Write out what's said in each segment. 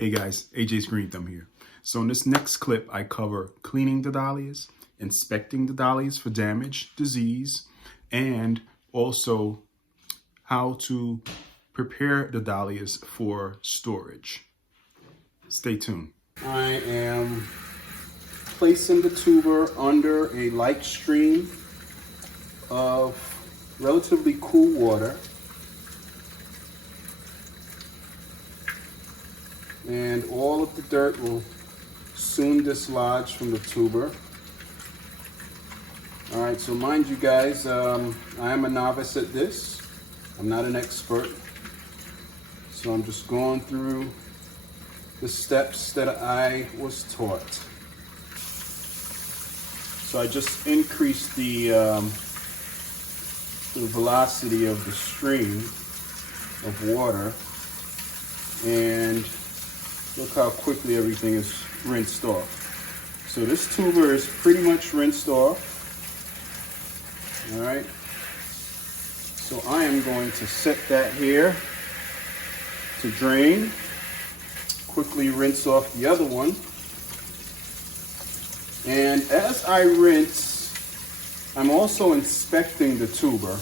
Hey guys, AJ's Green Thumb here. So in this next clip, I cover cleaning the dahlias, inspecting the dahlias for damage, disease, and also how to prepare the dahlias for storage. Stay tuned. I am placing the tuber under a light stream of relatively cool water. And all of the dirt will soon dislodge from the tuber. All right, so mind you guys, I am a novice at this. I'm not an expert. So I'm just going through the steps that I was taught. So I just increased the velocity of the stream of water, and look how quickly everything is rinsed off. So this tuber is pretty much rinsed off. All right. So I am going to set that here to drain. Quickly rinse off the other one. And as I rinse, I'm also inspecting the tuber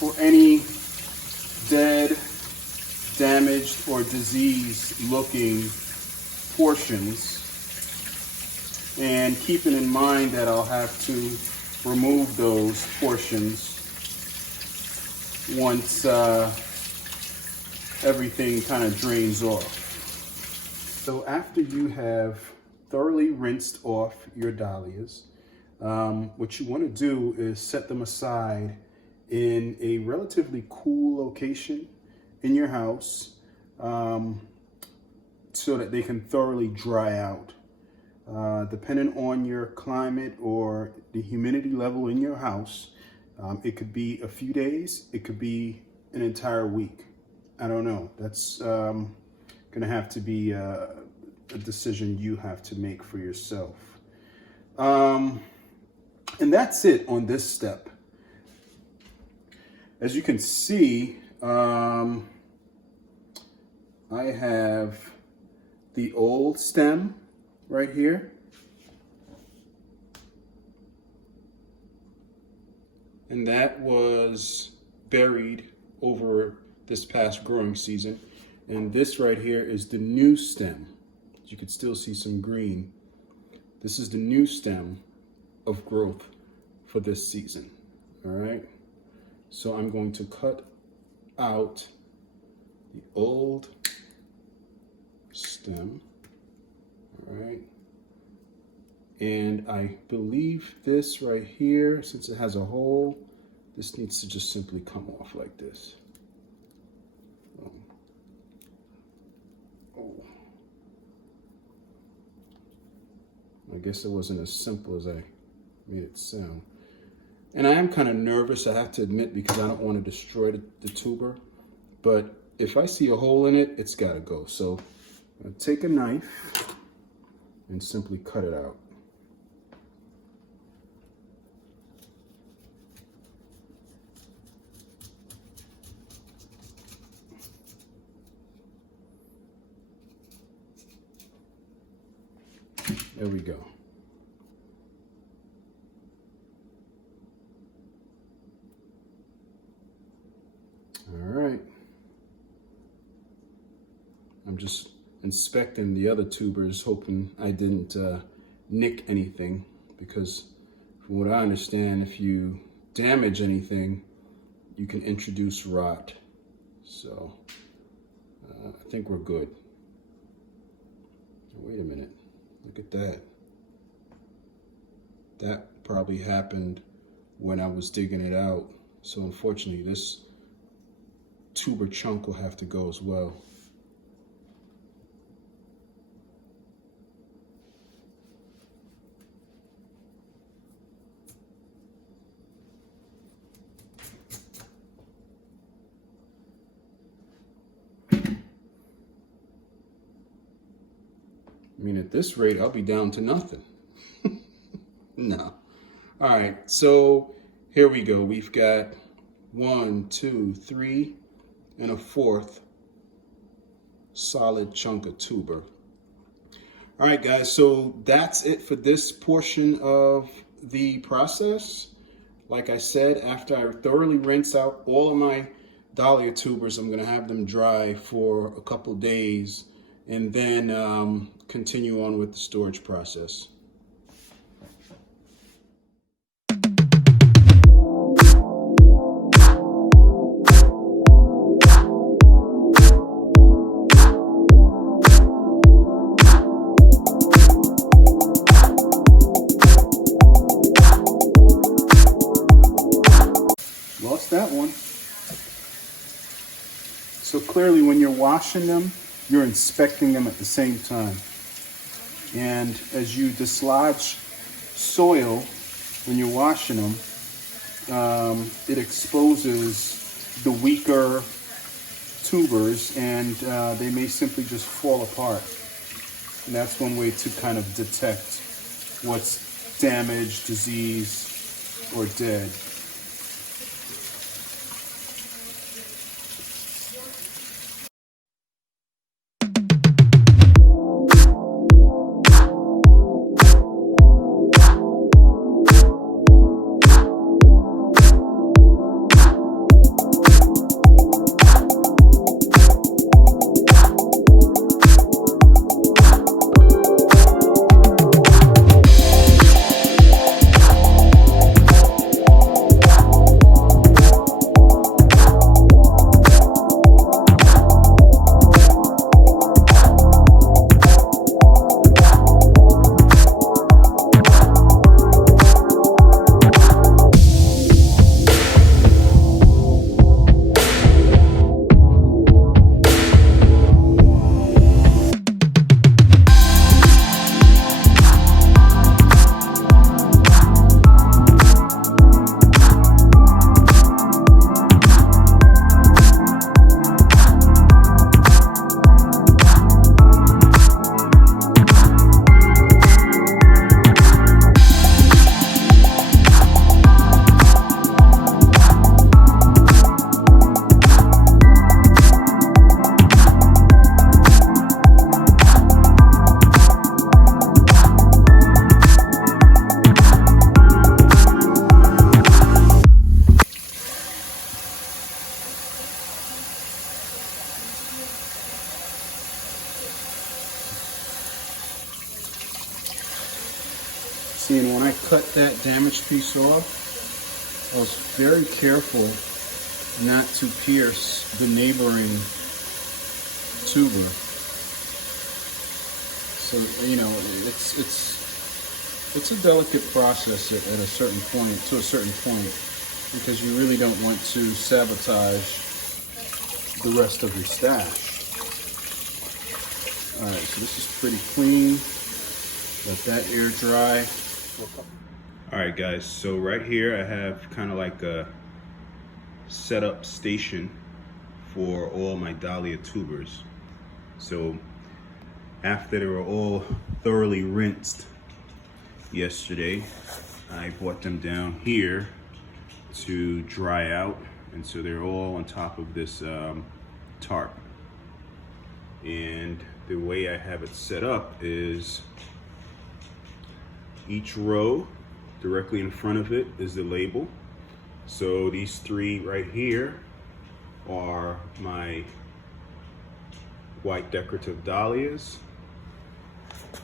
for any dead, damaged, or diseased-looking portions, and keeping in mind that I'll have to remove those portions once everything kind of drains off. So after you have thoroughly rinsed off your dahlias, what you want to do is set them aside in a relatively cool location in your house, so that they can thoroughly dry out. Depending on your climate or the humidity level in your house, it could be a few days, it could be an entire week. I don't know. That's gonna have to be a decision you have to make for yourself. And that's it on this step. As you can see, I have the old stem right here. And that was buried over this past growing season. And this right here is the new stem. You can still see some green. This is the new stem of growth for this season. All right. So I'm going to cut out the old stem, all right, and I believe this right here, since it has a hole, this needs to just simply come off like this. Oh, I guess it wasn't as simple as I made it sound. And I am kind of nervous, I have to admit, because I don't want to destroy the tuber. But if I see a hole in it, it's got to go. So I'm going to take a knife and simply cut it out. There we go. All right. I'm just inspecting the other tubers, hoping I didn't nick anything, because from what I understand, if you damage anything, you can introduce rot. So I think we're good. Wait a minute, look at that. That probably happened when I was digging it out. So unfortunately, this tuber chunk will have to go as well. I mean, at this rate, I'll be down to nothing. No. All right, so here we go. We've got 1, 2, 3, and a fourth solid chunk of tuber. All right, guys, so that's it for this portion of the process. Like I said, after I thoroughly rinse out all of my dahlia tubers, I'm gonna have them dry for a couple days and then continue on with the storage process. Lost that one. So clearly when you're washing them, you're inspecting them at the same time. And as you dislodge soil when you're washing them, it exposes the weaker tubers and they may simply just fall apart. And that's one way to kind of detect what's damaged, diseased, or dead. See, and when I cut that damaged piece off, I was very careful not to pierce the neighboring tuber. So, you know, it's a delicate process at a certain point, to a certain point, because you really don't want to sabotage the rest of your stash. All right, so this is pretty clean. Let that air dry. All right, guys, so right here I have kind of like a setup station for all my dahlia tubers. So after they were all thoroughly rinsed yesterday, I brought them down here to dry out, and so they're all on top of this tarp. And the way I have it set up is each row directly in front of it is the label. So these three right here are my white decorative dahlias,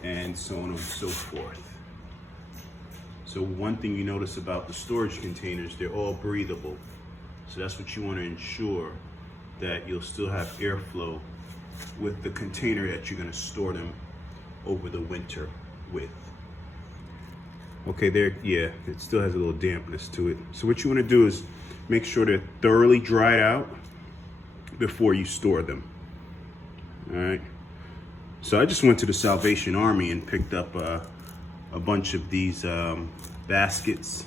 and so on and so forth. So one thing you notice about the storage containers, they're all breathable. So that's what you want to ensure, that you'll still have airflow with the container that you're going to store them over the winter with. Okay, there, yeah, it still has a little dampness to it. So what you want to do is make sure they're thoroughly dried out before you store them. All right. So I just went to the Salvation Army and picked up a bunch of these baskets.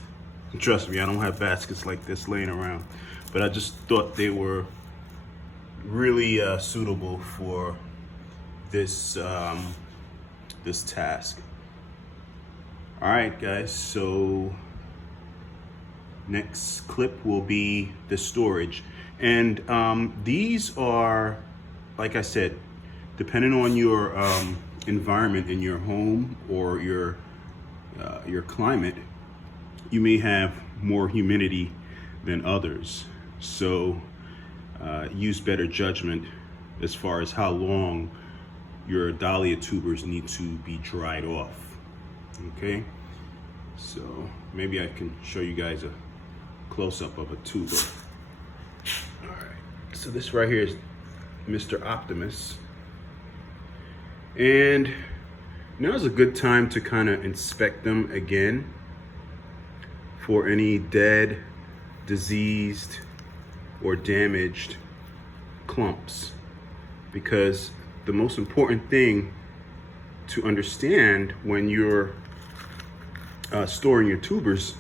And trust me, I don't have baskets like this laying around, but I just thought they were really suitable for this this task. All right, guys, so next clip will be the storage. And these are, like I said, depending on your environment in your home or your climate, you may have more humidity than others. So use better judgment as far as how long your dahlia tubers need to be dried off. Okay, so maybe I can show you guys a close-up of a tuber. All right, so this right here is Mr. Optimus, and now's a good time to kind of inspect them again for any dead, diseased, or damaged clumps, because the most important thing to understand when you're storing your tubers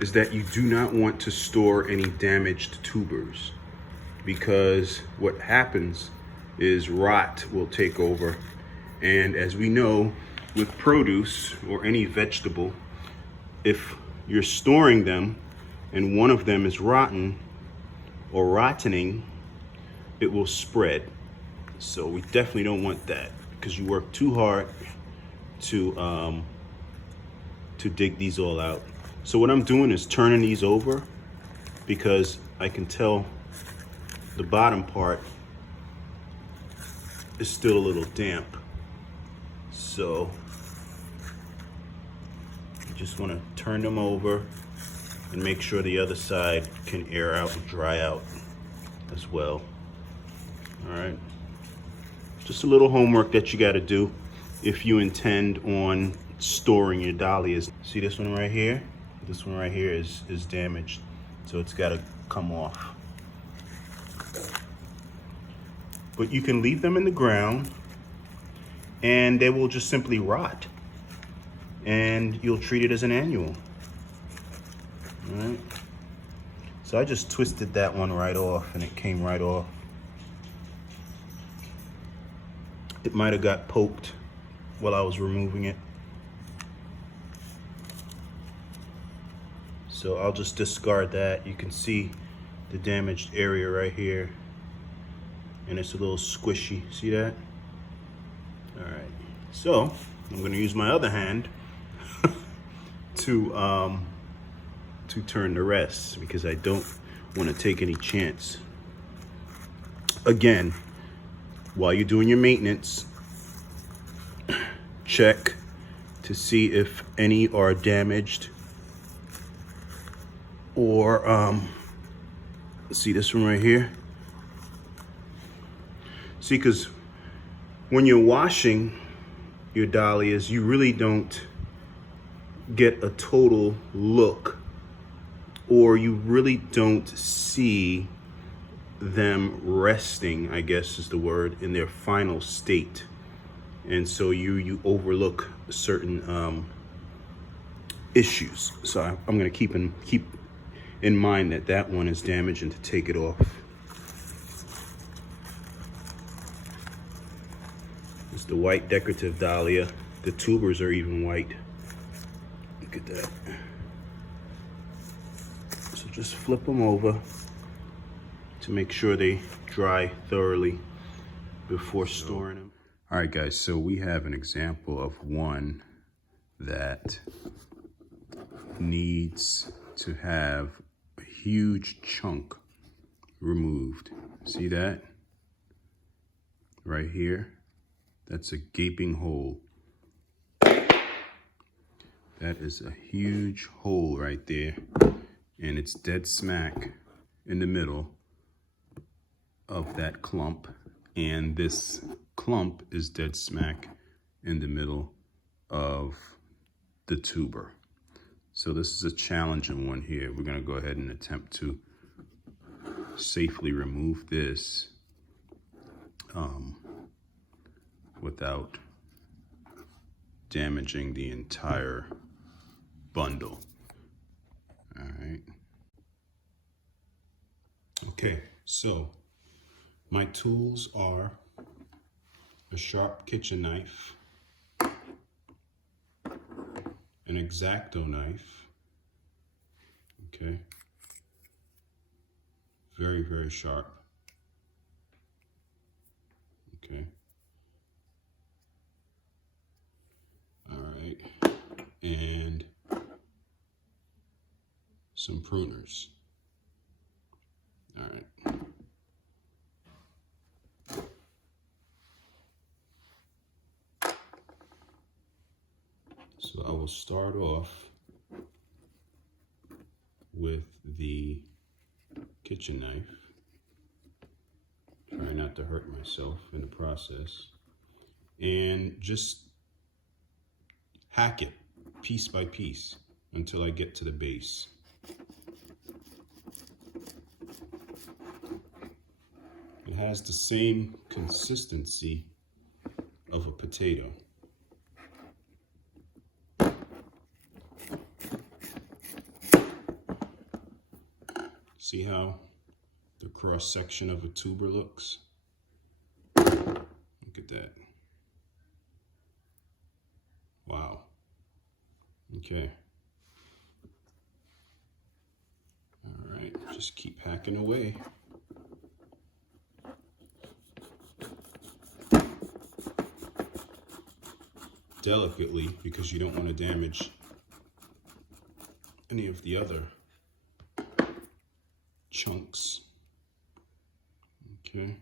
is that you do not want to store any damaged tubers, because what happens is rot will take over. And as we know, with produce or any vegetable, if you're storing them and one of them is rotten or rottening, it will spread. So we definitely don't want that, because you work too hard to dig these all out. So what I'm doing is turning these over, because I can tell the bottom part is still a little damp. So you just want to turn them over and make sure the other side can air out and dry out as well. All right, just a little homework that you got to do if you intend on storing your dahlias. See this one right here? This one right here is damaged, so it's got to come off. But you can leave them in the ground and they will just simply rot, and you'll treat it as an annual. All right, so I just twisted that one right off and it came right off. It might have got poked while I was removing it. So I'll just discard that. You can see the damaged area right here, and it's a little squishy. See that? All right, so I'm gonna use my other hand to turn the rest, because I don't want to take any chance. Again, while you're doing your maintenance, check to see if any are damaged, or see this one right here. See, because when you're washing your dahlias, you really don't get a total look, or you really don't see them resting, I guess is the word, in their final state. And so you overlook certain issues. So I'm going to keep in mind that one is damaged and to take it off. It's the white decorative dahlia. The tubers are even white. Look at that. So just flip them over to make sure they dry thoroughly before storing them. All right, guys, so we have an example of one that needs to have a huge chunk removed. See that? Right here. That's a gaping hole. That is a huge hole right there. And it's dead smack in the middle of that clump. And this clump is dead smack in the middle of the tuber. So this is a challenging one here. We're gonna go ahead and attempt to safely remove this without damaging the entire bundle. All right. Okay, so my tools are a sharp kitchen knife, an X-Acto knife, okay, very, very sharp, okay, and some pruners. All right. So I will start off with the kitchen knife. Try not to hurt myself in the process. And just hack it piece by piece until I get to the base. It has the same consistency of a potato. See how the cross section of a tuber looks? Look at that. Wow. Okay. All right, just keep hacking away. Delicately, because you don't want to damage any of the other chunks. Okay.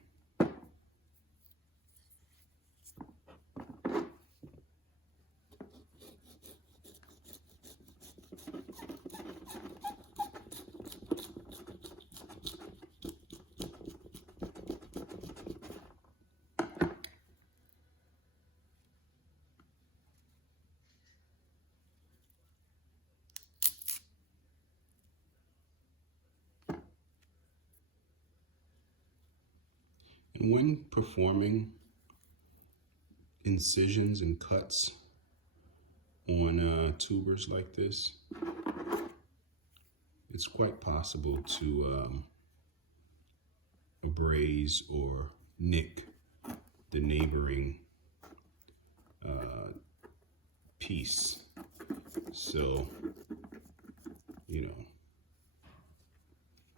And when performing incisions and cuts on tubers like this, it's quite possible to abrase or nick the neighboring piece. So, you know,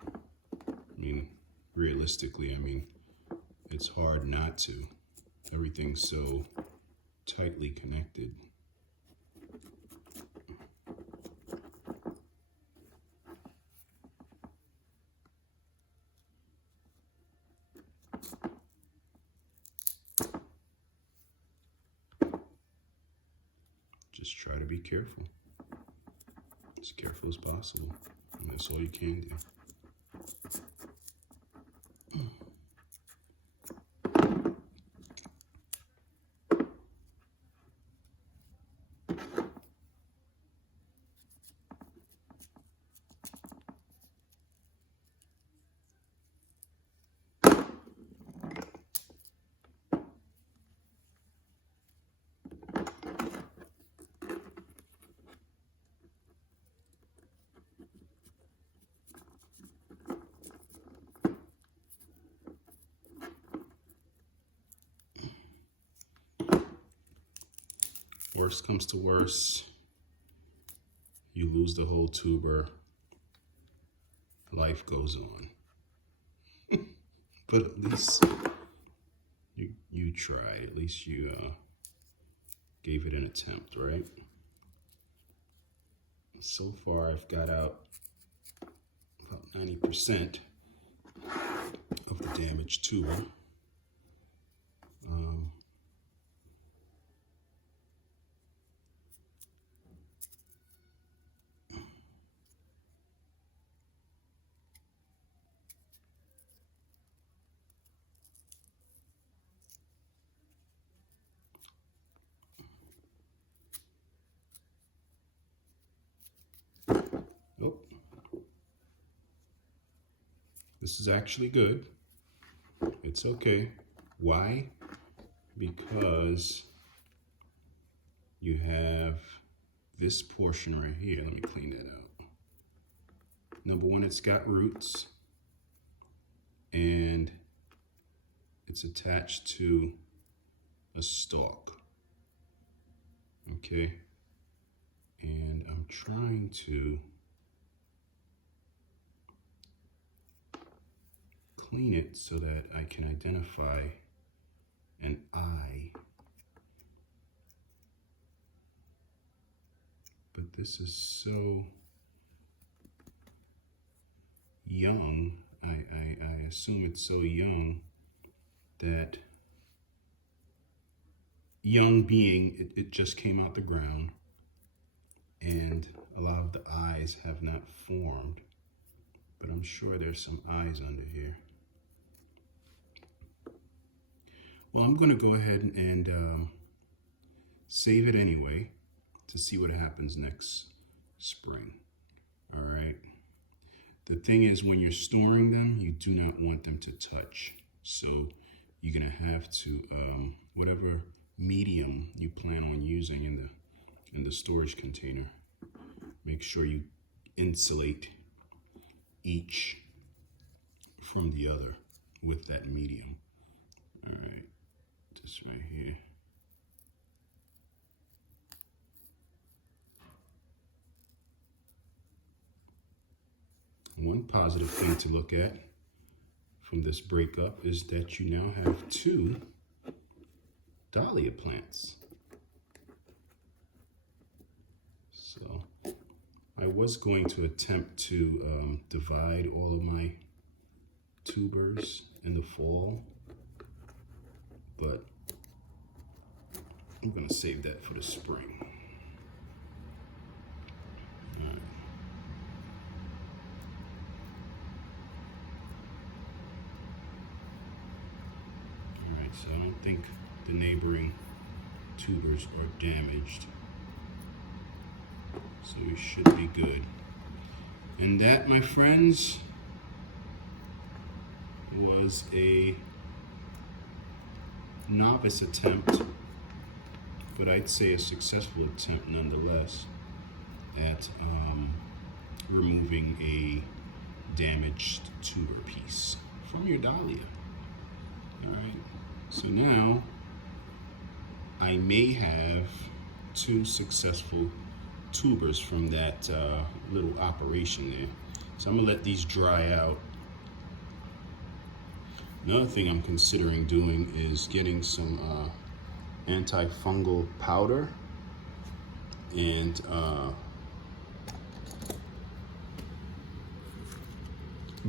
I mean, realistically, I mean, it's hard not to. Everything's so tightly connected. Just try to be careful. As careful as possible. And that's all you can do. Worst comes to worst, you lose the whole tuber, life goes on. But at least you tried, at least you gave it an attempt, right? So far I've got out about 90% of the damaged tuber. Oh, this is actually good. It's okay. Why? Because you have this portion right here. Let me clean that out. Number one, it's got roots and it's attached to a stalk. Okay. And I'm trying to clean it so that I can identify an eye. this is so young. I assume it's so young that young being it just came out the ground, and a lot of the eyes have not formed, but I'm sure there's some eyes under here. Well, I'm going to go ahead and save it anyway to see what happens next spring. All right. The thing is, when you're storing them, you do not want them to touch. So you're going to have to, whatever medium you plan on using in the storage container, make sure you insulate each from the other with that medium. All right, just right here. One positive thing to look at from this breakup is that you now have 2 dahlia plants. So I was going to attempt to divide all of my tubers in the fall, but I'm going to save that for the spring. All right. All right, so I don't think the neighboring tubers are damaged, so we should be good. And that, my friends, was a novice attempt, but I'd say a successful attempt nonetheless, at removing a damaged tuber piece from your dahlia. All right, so now I may have 2 successful tubers from that little operation there. So I'm gonna let these dry out. Another thing I'm considering doing is getting some antifungal powder and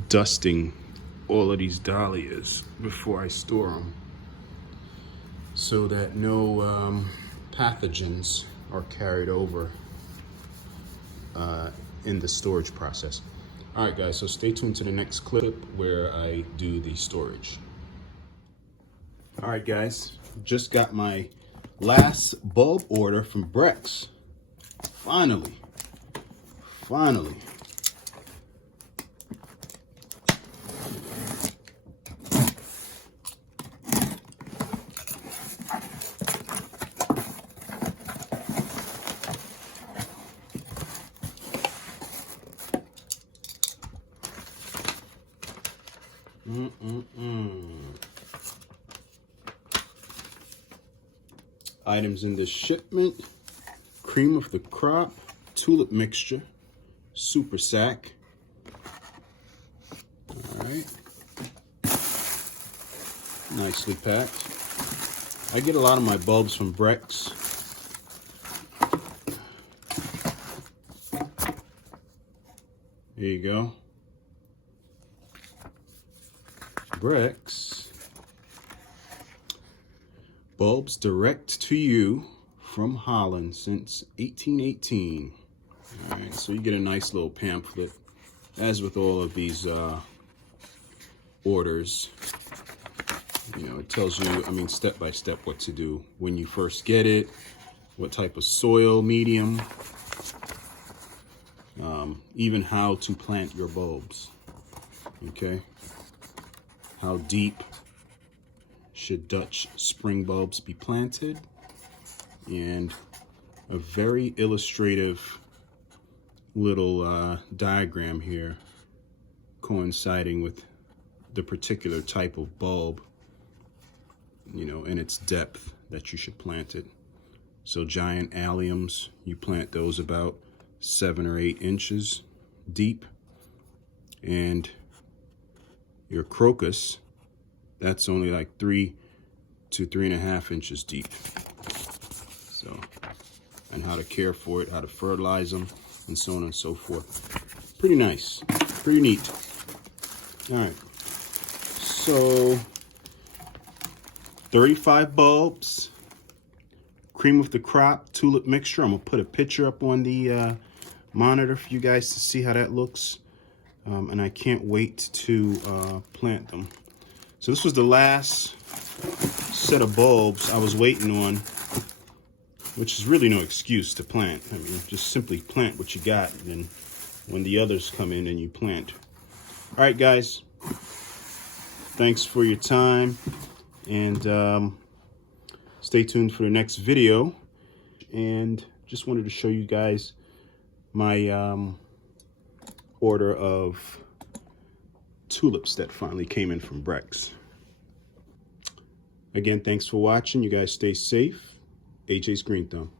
dusting all of these dahlias before I store them, so that no pathogens are carried over in the storage process. All right, guys, so stay tuned to the next clip where I do the storage. All right, guys, just got my last bulb order from BRECKS. Finally. Items in this shipment: cream of the crop, tulip mixture, super sack. All right, nicely packed. I get a lot of my bulbs from BRECKS. There you go. BRECKS. Bulbs direct to you from Holland since 1818. All right, so you get a nice little pamphlet. As with all of these orders, you know, it tells you, I mean, step by step what to do when you first get it, what type of soil medium, even how to plant your bulbs. Okay, how deep should Dutch spring bulbs be planted, and a very illustrative little diagram here coinciding with the particular type of bulb, you know, and its depth that you should plant it. So giant alliums, you plant those about 7 or 8 inches deep, and your crocus, that's only like 3 to 3.5 inches deep. So and how to care for it, how to fertilize them, and so on and so forth. Pretty nice, pretty neat. All right, so 35 bulbs, cream of the crop, tulip mixture. I'm gonna put a picture up on the monitor for you guys to see how that looks. And I can't wait to plant them. So this was the last set of bulbs I was waiting on, which is really no excuse to plant. I mean, just simply plant what you got, and then when the others come in, and you plant. All right, guys. Thanks for your time, and stay tuned for the next video. And just wanted to show you guys my order of tulips that finally came in from BRECKS. Again, thanks for watching. You guys stay safe. AJ's Green Thumb.